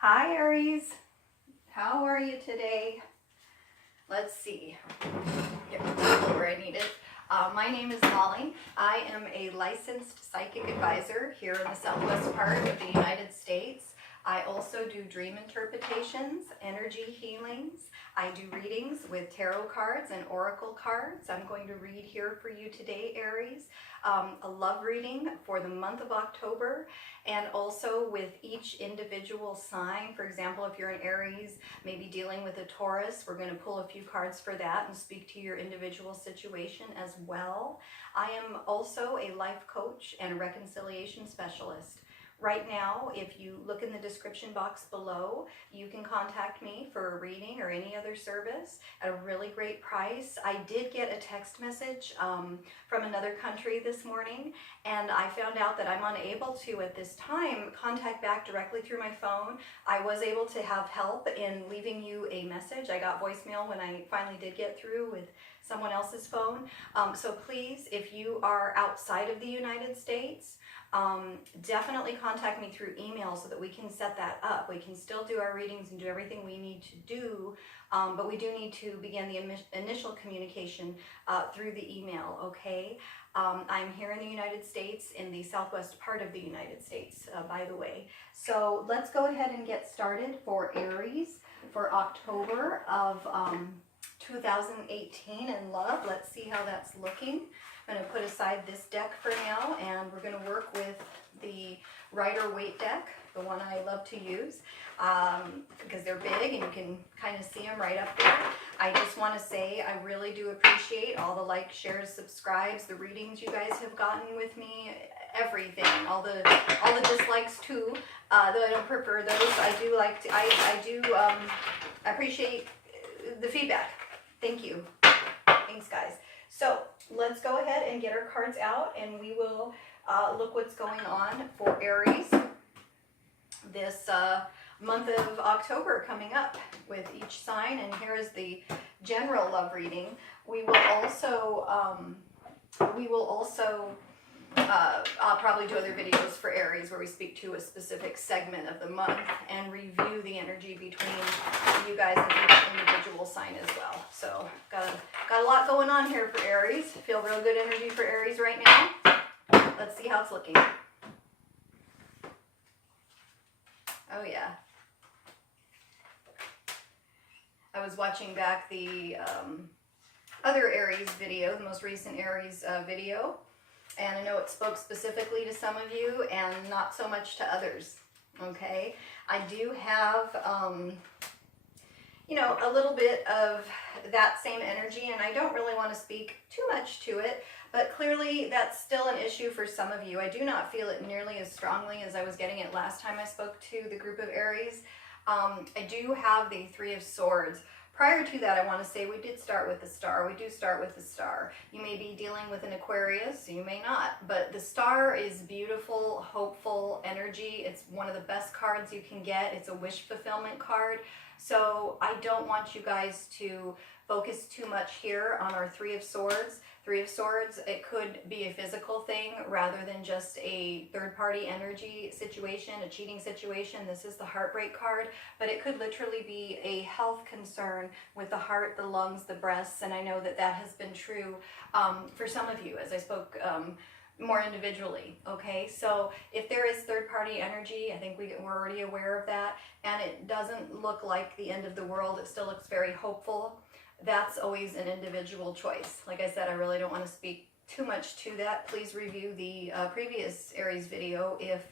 Hi Aries, how are you today? Let's see, get my table where I need it. My name is Molly. I am a licensed psychic advisor here in the southwest part of the United States. I also do dream interpretations, energy healings. I do readings with tarot cards and oracle cards. I'm going to read here for you today, Aries. A love reading for the month of October, and also with each individual sign. For example, if you're an Aries, maybe dealing with a Taurus, we're going to pull a few cards for that and speak to your individual situation as well. I am also a life coach and a reconciliation specialist. Right now, if you look in the description box below, you can contact me for a reading or any other service at a really great price. I did get a text message from another country this morning, and I found out that I'm unable to, at this time, contact back directly through my phone. I was able to have help in leaving you a message. I got voicemail when I finally did get through with someone else's phone. So please, if you are outside of the United States, definitely contact me through email so that we can set that up. We can still do our readings and do everything we need to do, but we do need to begin the initial communication through the email, okay? I'm here in the United States, in the southwest part of the United States, by the way. So let's go ahead and get started for Aries for October of 2018 in love. Let's see how that's looking. I'm going to put aside this deck for now, and we're going to work with the Rider-Waite deck, the one I love to use, because they're big and you can kind of see them right up there. I just want to say I really do appreciate all the likes, shares, subscribes, the readings you guys have gotten with me, everything, all the dislikes too, though I don't prefer those. I do like to, I do appreciate the feedback. Thank you. Thanks, guys. So let's go ahead and get our cards out, and we will look what's going on for Aries this month of October coming up with each sign. And here is the general love reading. We will also I'll probably do other videos for Aries where we speak to a specific segment of the month and review the energy between you guys and each individual sign as well. So got a lot going on here for Aries. Feel real good energy for Aries right now. Let's see how it's looking. Oh yeah. I was watching back the other Aries video, the most recent Aries video. And I know it spoke specifically to some of you and not so much to others, okay? I do have, a little bit of that same energy, and I don't really want to speak too much to it, but clearly that's still an issue for some of you. I do not feel it nearly as strongly as I was getting it last time I spoke to the group of Aries. I do have the Three of Swords. Prior to that, I want to say we did start with the Star. We do start with the Star. You may be dealing with an Aquarius, you may not, but the Star is beautiful, hopeful energy. It's one of the best cards you can get. It's a wish fulfillment card. So I don't want you guys to focus too much here on our Three of Swords. Three of Swords, it could be a physical thing rather than just a third-party energy situation, a cheating situation. This is the heartbreak card, but it could literally be a health concern with the heart, the lungs, the breasts, and I know that that has been true for some of you as I spoke more individually, okay? So if there is third-party energy, I think we're already aware of that, and it doesn't look like the end of the world. It still looks very hopeful. That's always an individual choice. Like I said, I really don't want to speak too much to that. Please review the previous Aries video if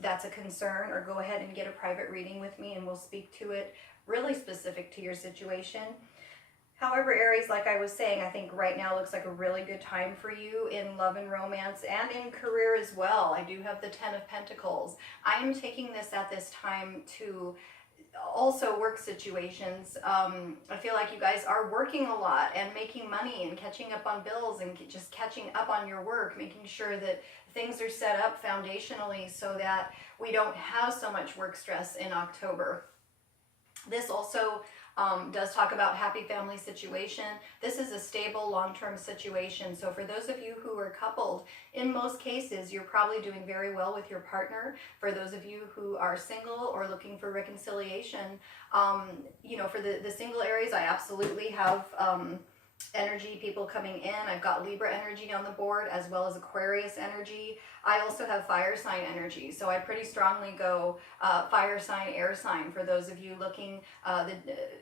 that's a concern, or go ahead and get a private reading with me and we'll speak to it really specific to your situation. However, Aries, like I was saying, I think right now looks like a really good time for you in love and romance and in career as well. I do have the Ten of Pentacles. I am taking this at this time to also work situations. I feel like you guys are working a lot and making money and catching up on bills and just catching up on your work, making sure that things are set up foundationally so that we don't have so much work stress in October. This also does talk about happy family situation. This is a stable long-term situation. So for those of you who are coupled, in most cases, you're probably doing very well with your partner. For those of you who are single or looking for reconciliation, you know, for the single Aries, I absolutely have energy, people coming in. I've got Libra energy on the board as well as Aquarius energy. I also have fire sign energy, so I pretty strongly go fire sign, air sign for those of you looking. The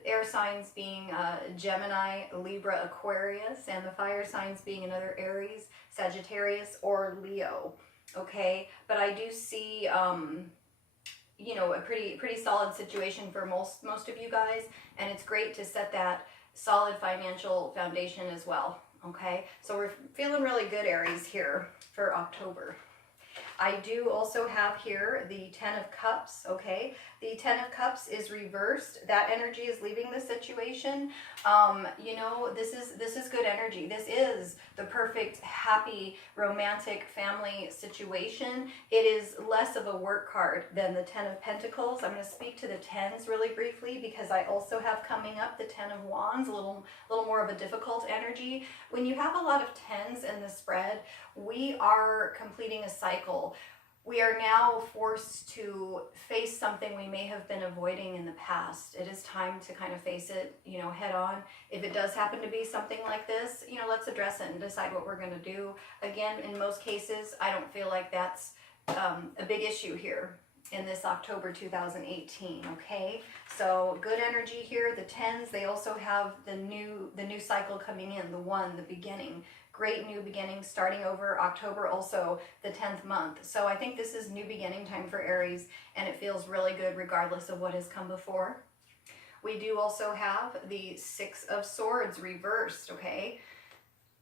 air signs being Gemini, Libra, Aquarius, and the fire signs being another Aries, Sagittarius, or Leo. Okay, but I do see you know, a pretty solid situation for most of you guys, and it's great to set that solid financial foundation as well. Okay, so we're feeling really good, Aries, here for October. I do also have here the 10 of Cups, okay? The 10 of Cups is reversed. That energy is leaving the situation. You know, this is good energy. This is the perfect, happy, romantic family situation. It is less of a work card than the 10 of Pentacles. I'm going to speak to the 10s really briefly because I also have coming up the 10 of Wands, a little more of a difficult energy. When you have a lot of 10s in the spread, we are completing a cycle. We are now forced to face something we may have been avoiding in the past. It is time to kind of face it, you know, head on. If it does happen to be something like this, you know, let's address it and decide what we're going to do. Again, in most cases, I don't feel like that's a big issue here in this October 2018, okay? So good energy here. The 10s, they also have the new cycle coming in, the 1, the beginning. Great new beginning starting over October, also the 10th month. So I think this is new beginning time for Aries, and it feels really good regardless of what has come before. We do also have the 6 of Swords reversed, okay?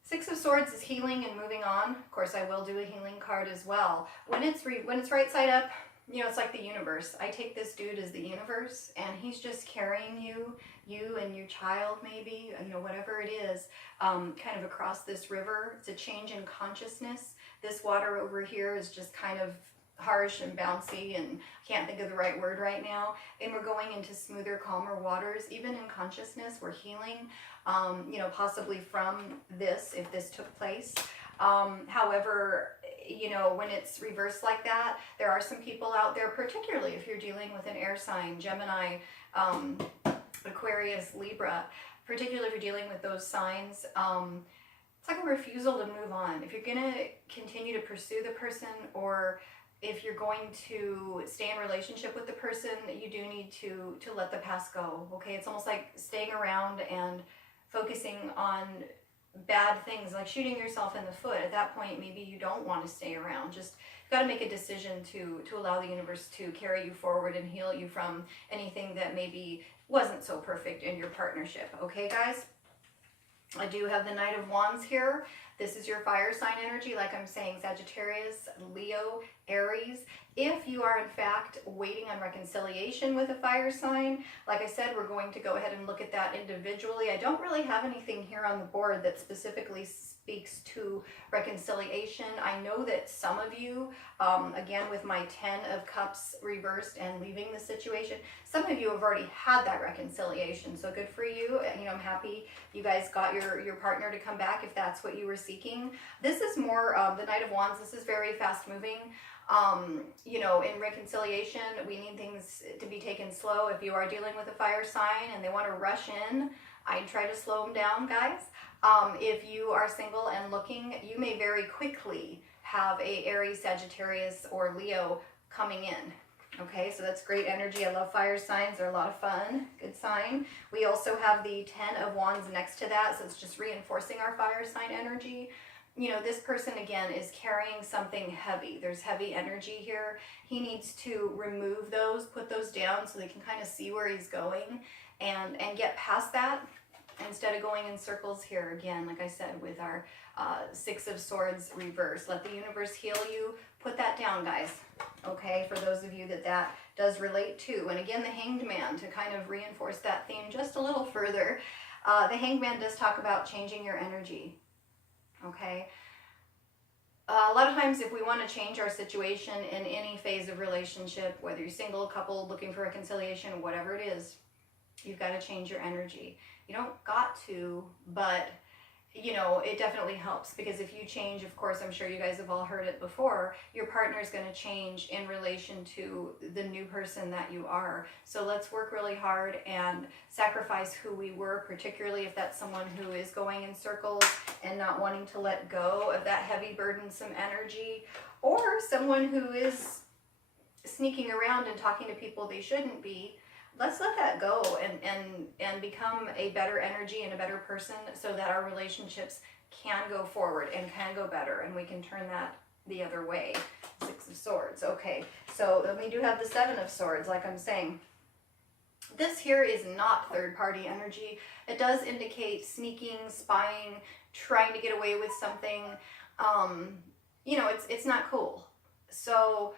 6 of Swords is healing and moving on. Of course, I will do a healing card as well. When it's right side up, you know, it's like the universe. I take this dude as the universe, and he's just carrying you and your child, maybe, you know, whatever it is, kind of across this river. It's a change in consciousness. This water over here is just kind of harsh and bouncy, and I can't think of the right word right now. And we're going into smoother, calmer waters. Even in consciousness, we're healing, you know, possibly from this, if this took place. However, you know, when it's reversed like that, there are some people out there, particularly if you're dealing with an air sign, Gemini, Aquarius, Libra, particularly if you're dealing with those signs, it's like a refusal to move on. If you're going to continue to pursue the person, or if you're going to stay in relationship with the person, you do need to let the past go, okay? It's almost like staying around and focusing on bad things, like shooting yourself in the foot. At that point, maybe you don't want to stay around. Just got to make a decision to allow the universe to carry you forward and heal you from anything that maybe wasn't so perfect in your partnership. Okay, guys? I do have the Knight of Wands here. This is your fire sign energy, like I'm saying, Sagittarius, Leo, Aries. If you are in fact waiting on reconciliation with a fire sign, like I said, we're going to go ahead and look at that individually. I don't really have anything here on the board that specifically speaks to reconciliation. I know that some of you, again, with my 10 of Cups reversed and leaving the situation, some of you have already had that reconciliation. So good for you. You know, I'm happy you guys got your partner to come back if that's what you were seeking. This is more the Knight of Wands. This is very fast moving. You know, in reconciliation, we need things to be taken slow. If you are dealing with a fire sign and they want to rush in, I try to slow them down, guys. If you are single and looking, you may very quickly have a Aries, Sagittarius, or Leo coming in. Okay, so that's great energy. I love fire signs. They're a lot of fun. Good sign. We also have the 10 of Wands next to that, so it's just reinforcing our fire sign energy. You know, this person, again, is carrying something heavy. There's heavy energy here. He needs to remove those, put those down so they can kind of see where he's going and get past that instead of going in circles here again, like I said, with our 6 of Swords reversed. Let the universe heal you. Put that down, guys. Okay, for those of you that does relate to. And again, the Hanged Man, to kind of reinforce that theme just a little further. The Hanged Man does talk about changing your energy. Okay, a lot of times if we want to change our situation in any phase of relationship, whether you're single, couple, looking for reconciliation, whatever it is, You've got to change your energy. You don't got to, but you know, it definitely helps, because if you change, of course, I'm sure you guys have all heard it before, your partner is going to change in relation to the new person that you are. So let's work really hard and sacrifice who we were, particularly if that's someone who is going in circles and not wanting to let go of that heavy, burdensome energy, or someone who is sneaking around and talking to people they shouldn't be. Let's let that go and become a better energy and a better person, so that our relationships can go forward and can go better, and we can turn that the other way. 6 of Swords. Okay, so then we do have the 7 of Swords, like I'm saying. This here is not third-party energy. It does indicate sneaking, spying, trying to get away with something. You know, it's not cool. So,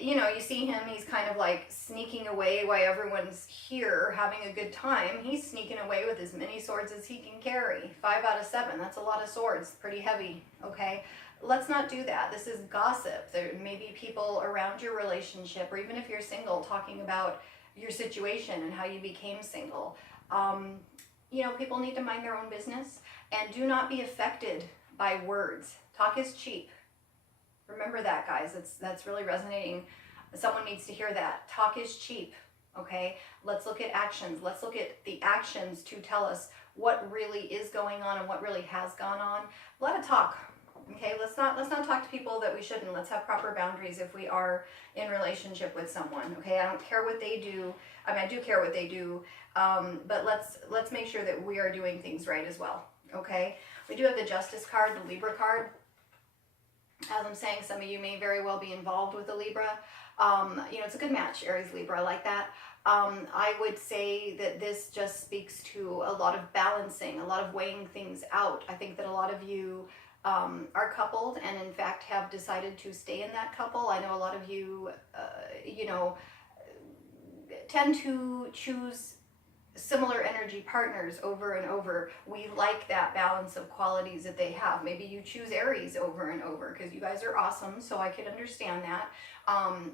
you know, you see him, he's kind of like sneaking away while everyone's here having a good time. He's sneaking away with as many swords as he can carry. 5 out of 7, that's a lot of swords, pretty heavy, okay? Let's not do that. This is gossip. There may be people around your relationship, or even if you're single, talking about your situation and how you became single. You know, people need to mind their own business, and do not be affected by words. Talk is cheap. Remember that, guys. That's really resonating. Someone needs to hear that. Talk is cheap, okay? Let's look at actions. Let's look at the actions to tell us what really is going on and what really has gone on. A lot of talk, okay? Let's not talk to people that we shouldn't. Let's have proper boundaries if we are in relationship with someone, okay? I don't care what they do. I mean, I do care what they do, but let's make sure that we are doing things right as well, okay? We do have the Justice card, the Libra card. As I'm saying, some of you may very well be involved with the Libra. You know, it's a good match, Aries, Libra, I like that. I would say that this just speaks to a lot of balancing, a lot of weighing things out. I think that a lot of you are coupled and in fact have decided to stay in that couple. I know a lot of you, you know, tend to choose similar energy partners over and over. We like that balance of qualities that they have. Maybe you choose Aries over and over because you guys are awesome, so I could understand that.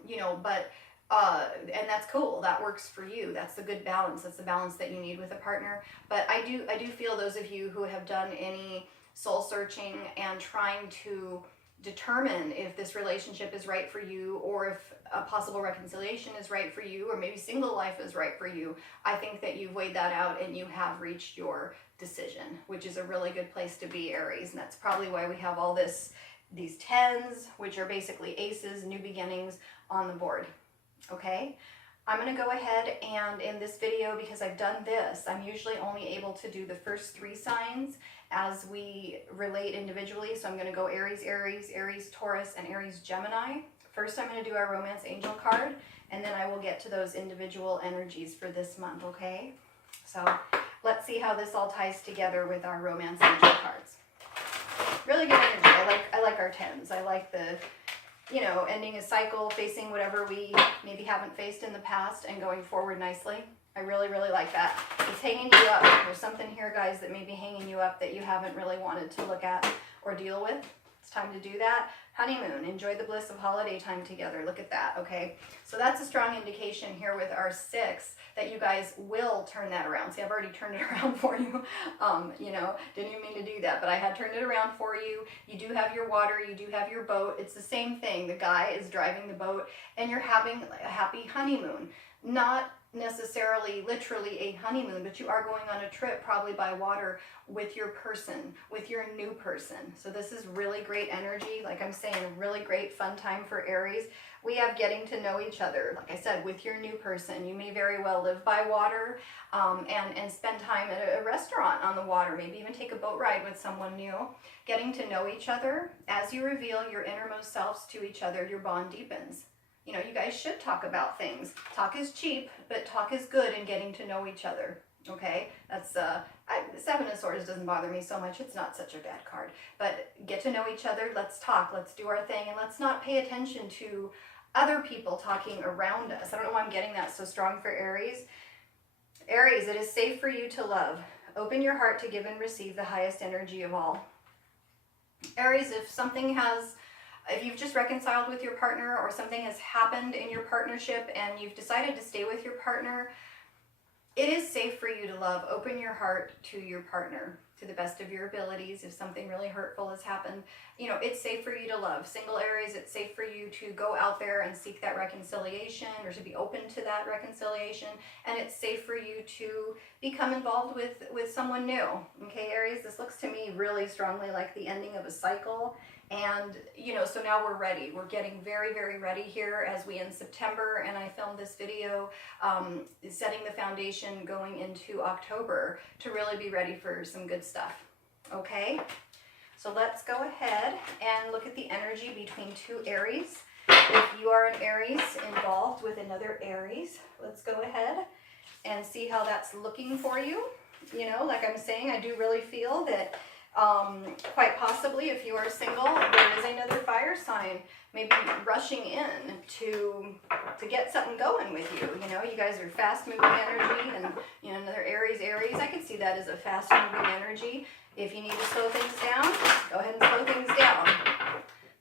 You know, but and that's cool. That works for you. That's the good balance. That's the balance that you need with a partner. But I do feel those of you who have done any soul searching and trying to determine if this relationship is right for you, or if a possible reconciliation is right for you, or maybe single life is right for you, I think that you've weighed that out and you have reached your decision, which is a really good place to be, Aries. And that's probably why we have all these 10s, which are basically aces, new beginnings on the board. Okay, I'm going to go ahead and in this video, because I've done this, I'm usually only able to do the first 3 signs as we relate individually. So I'm going to go Aries, Aries, Aries, Taurus, and Aries, Gemini. First, I'm going to do our Romance Angel card, and then I will get to those individual energies for this month, okay? So let's see how this all ties together with our Romance Angel cards. Really good energy. I like our 10s. I like the, you know, ending a cycle, facing whatever we maybe haven't faced in the past and going forward nicely. I really, really like that. It's hanging you up. There's something here, guys, that may be hanging you up that you haven't really wanted to look at or deal with. It's time to do that. Honeymoon. Enjoy the bliss of holiday time together. Look at that, okay? So that's a strong indication here with our 6 that you guys will turn that around. See, I've already turned it around for you. You know, didn't even mean to do that, but I had turned it around for you. You do have your water. You do have your boat. It's the same thing. The guy is driving the boat, and you're having a happy honeymoon. Not necessarily literally a honeymoon, but you are going on a trip, probably by water, with your person, with your new person. So this is really great energy. Like I'm saying, really great fun time for Aries. We have getting to know each other, like I said, with your new person. You may very well live by water and spend time at a restaurant on the water, maybe even take a boat ride with someone new. Getting to know each other. As you reveal your innermost selves to each other, your bond deepens. You know, you guys should talk about things. Talk is cheap, but talk is good in getting to know each other, okay? That's, 7 of Swords doesn't bother me so much. It's not such a bad card. But get to know each other. Let's talk. Let's do our thing. And let's not pay attention to other people talking around us. I don't know why I'm getting that so strong for Aries. Aries, it is safe for you to love. Open your heart to give and receive the highest energy of all. Aries, if you've just reconciled with your partner, or something has happened in your partnership and you've decided to stay with your partner, It is safe for you to love. Open your heart to your partner to the best of your abilities. If something really hurtful has happened, you know, it's safe for you to love. Single Aries, it's safe for you to go out there and seek that reconciliation, or to be open to that reconciliation. And it's safe for you to become involved with someone new. Okay, Aries, this looks to me really strongly like the ending of a cycle. And, you know, so now we're ready. We're getting very, very ready here as we end September. And I filmed this video setting the foundation going into October to really be ready for some good stuff. Okay, so let's go ahead and look at the energy between two Aries. If you are an Aries involved with another Aries, let's go ahead and see how that's looking for you. You know, like I'm saying, I do really feel that quite possibly, if you are single, there is another fire sign maybe rushing in to get something going with you. You know, you guys are fast moving energy, and you know, another Aries, I could see that as a fast moving energy. If you need to slow things down, go ahead and slow things down.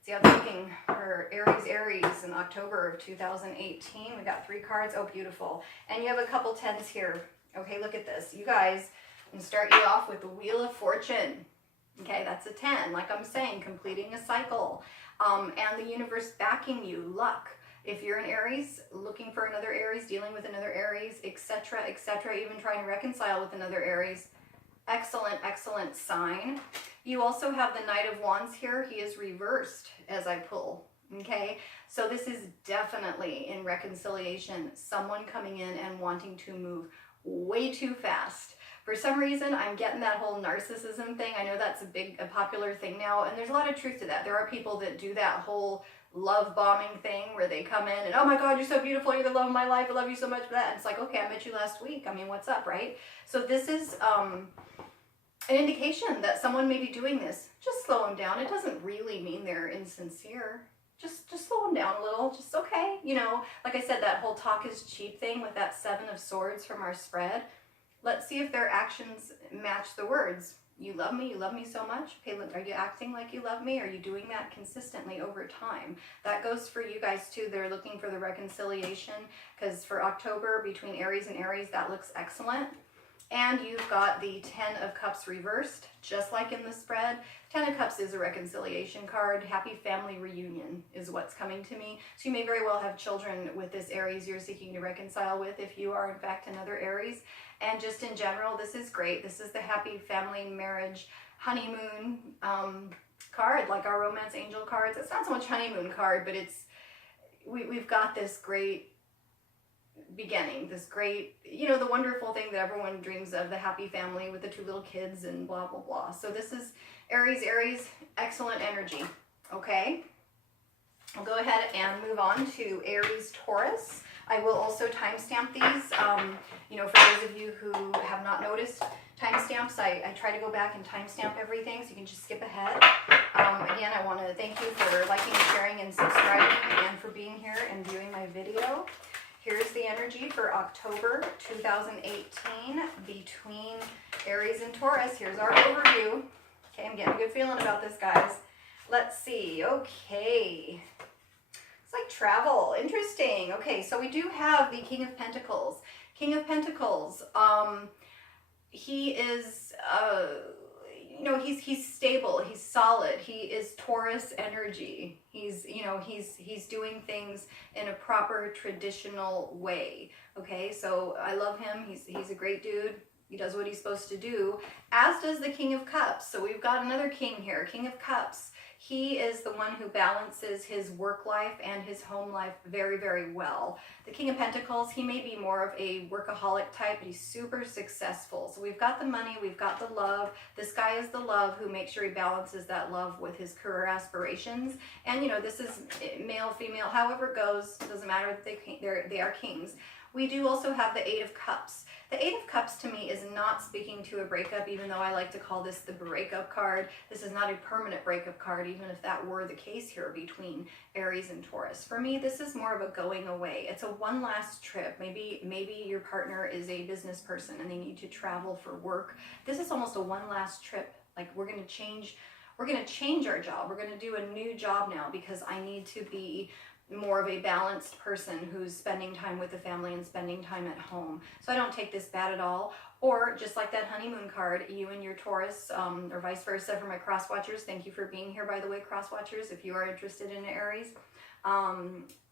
See, I'm thinking for Aries in October of 2018, we got 3 cards. Oh, beautiful. And you have a couple 10s here. Okay, look at this. You guys, I'm gonna start you off with the Wheel of Fortune. Okay, that's a 10, like I'm saying, completing a cycle. And the universe backing you, luck. If you're an Aries, looking for another Aries, dealing with another Aries, etc., etc., even trying to reconcile with another Aries, excellent, excellent sign. You also have the Knight of Wands here. He is reversed as I pull. Okay, so this is definitely in reconciliation, someone coming in and wanting to move way too fast. For some reason, I'm getting that whole narcissism thing. I know that's a popular thing now, and there's a lot of truth to that. There are people that do that whole love bombing thing where they come in and, oh my God, you're so beautiful, you're the love of my life, I love you so much for that. And it's like, okay, I met you last week. I mean, what's up, right? So this is an indication that someone may be doing this. Just slow them down. It doesn't really mean they're insincere. Just slow them down a little. Just okay. You know, like I said, that whole talk is cheap thing with that 7 of Swords from our spread. Let's see if their actions match the words. You love me so much. Okay, are you acting like you love me? Are you doing that consistently over time? That goes for you guys too. They're looking for the reconciliation, because for October between Aries and Aries, that looks excellent. And you've got the 10 of Cups reversed, just like in the spread. 10 of Cups is a reconciliation card. Happy family reunion is what's coming to me. So you may very well have children with this Aries you're seeking to reconcile with, if you are in fact another Aries. And just in general, this is great. This is the happy family, marriage, honeymoon card, like our romance angel cards. It's not so much honeymoon card, but it's we've got this great beginning, this great, you know, the wonderful thing that everyone dreams of, the happy family with the 2 little kids and blah, blah, blah. So this is Aries, excellent energy. Okay, I'll go ahead and move on to Aries, Taurus. I will also timestamp these. You know, for those of you who have not noticed timestamps, I try to go back and timestamp everything, so you can just skip ahead. Again, I want to thank you for liking, sharing, and subscribing, and for being here and viewing my video. Here's the energy for October 2018 between Aries and Taurus. Here's our overview. Okay, I'm getting a good feeling about this, guys. Let's see. Okay. It's like travel. Interesting. Okay, so we do have the King of Pentacles. King of Pentacles, he is, you know, he's stable, he's solid, he is Taurus energy. He's, you know, he's doing things in a proper traditional way. Okay, so I love him. He's a great dude. He does what he's supposed to do, as does the King of Cups. So we've got another king here, King of Cups. He is the one who balances his work life and his home life very, very well. The King of Pentacles, he may be more of a workaholic type, but he's super successful. So we've got the money, we've got the love. This guy is the love who makes sure he balances that love with his career aspirations. And, you know, this is male, female, however it goes, doesn't matter, they are kings. We do also have the 8 of Cups. The 8 of Cups to me is not speaking to a breakup, even though I like to call this the breakup card. This is not a permanent breakup card, even if that were the case here between Aries and Taurus. For me, this is more of a going away. It's a one last trip. Maybe your partner is a business person and they need to travel for work. This is almost a one last trip. Like, we're going to change our job. We're going to do a new job now because I need to be more of a balanced person who's spending time with the family and spending time at home. So I don't take this bad at all. Or just like that honeymoon card, you and your Taurus, or vice versa for my cross watchers. Thank you for being here, by the way, cross watchers, if you are interested in Aries.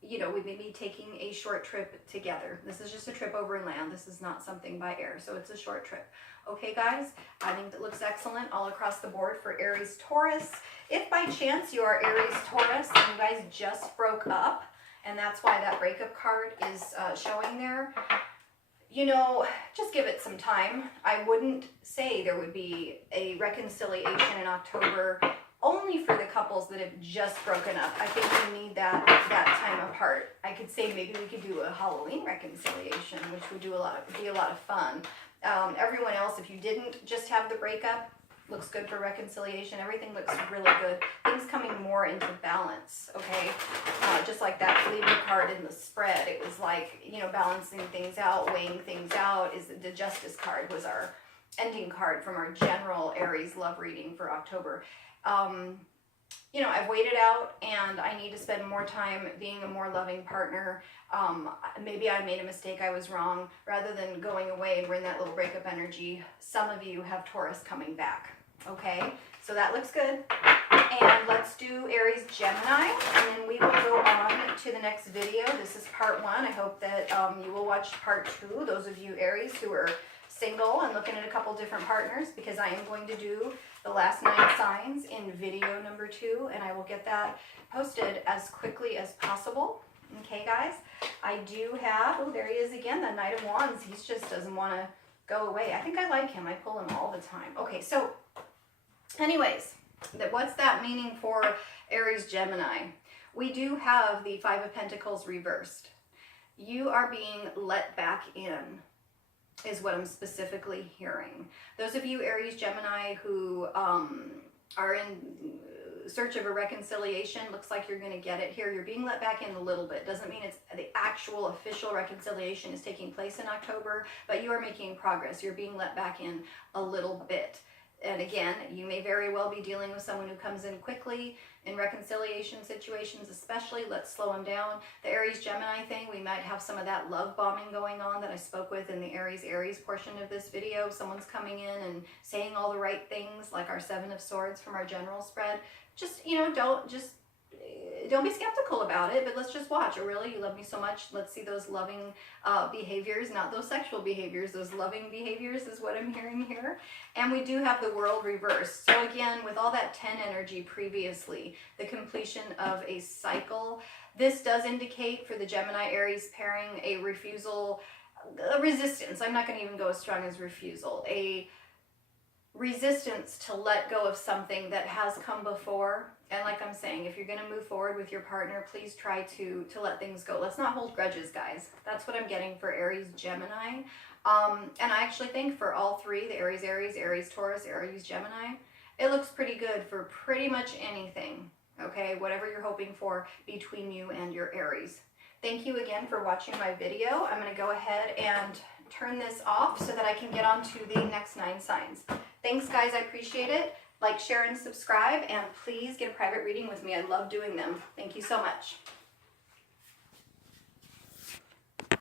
You know, we may be taking a short trip together. This is just a trip over land. This is not something by air, so it's a short trip. Okay, guys, I think that looks excellent all across the board for Aries Taurus. If by chance you are Aries Taurus and you guys just broke up, and that's why that breakup card is showing there, you know, just give it some time. I wouldn't say there would be a reconciliation in October only for the couples that have just broken up. I think we need that time apart. I could say maybe we could do a Halloween reconciliation, which would be a lot of fun. Everyone else, if you didn't just have the breakup, looks good for reconciliation. Everything looks really good. Things coming more into balance, okay? Just like that Libra card in the spread, it was like, you know, balancing things out, weighing things out. Is the Justice card was our ending card from our general Aries love reading for October. You know, I've waited out and I need to spend more time being a more loving partner. Maybe I made a mistake, I was wrong. Rather than going away and we're in that little breakup energy, some of you have Taurus coming back, okay? So that looks good. And let's do Aries Gemini, and then we will go on to the next video. This is part 1. I hope that you will watch part 2, those of you Aries who are single and looking at a couple different partners, because I am going to do the last 9 signs in video number 2, and I will get that posted as quickly as possible. Okay, guys, I do have, oh, there he is again, the Knight of Wands. He just doesn't want to go away. I think I like him. I pull him all the time. Okay, so anyways, what's that meaning for Aries Gemini? We do have the Five of Pentacles reversed. You are being let back in, is what I'm specifically hearing. Those of you Aries Gemini who are in search of a reconciliation, looks like you're going to get it here. You're being let back in a little bit. Doesn't mean it's the actual official reconciliation is taking place in October, but you are making progress. You're being let back in a little bit. And again, you may very well be dealing with someone who comes in quickly in reconciliation situations, especially. Let's slow them down. The Aries Gemini thing, we might have some of that love bombing going on that I spoke with in the Aries portion of this video. Someone's coming in and saying all the right things, like our Seven of Swords from our general spread. Just, you know, don't be skeptical about it, but let's just watch. Oh, really? You love me so much? Let's see those loving behaviors, not those sexual behaviors. Those loving behaviors is what I'm hearing here. And we do have the World reversed. So again, with all that 10 energy previously, the completion of a cycle, this does indicate for the Gemini-Aries pairing a refusal, a resistance. I'm not going to even go as strong as refusal. A resistance to let go of something that has come before. And like I'm saying, if you're going to move forward with your partner, please try to let things go. Let's not hold grudges, guys. That's what I'm getting for Aries Gemini. And I actually think for all 3, the Aries Taurus, Aries Gemini, it looks pretty good for pretty much anything, okay? Whatever you're hoping for between you and your Aries. Thank you again for watching my video. I'm going to go ahead and turn this off so that I can get on to the next 9 signs. Thanks, guys. I appreciate it. Like, share, and subscribe, and please get a private reading with me. I love doing them. Thank you so much.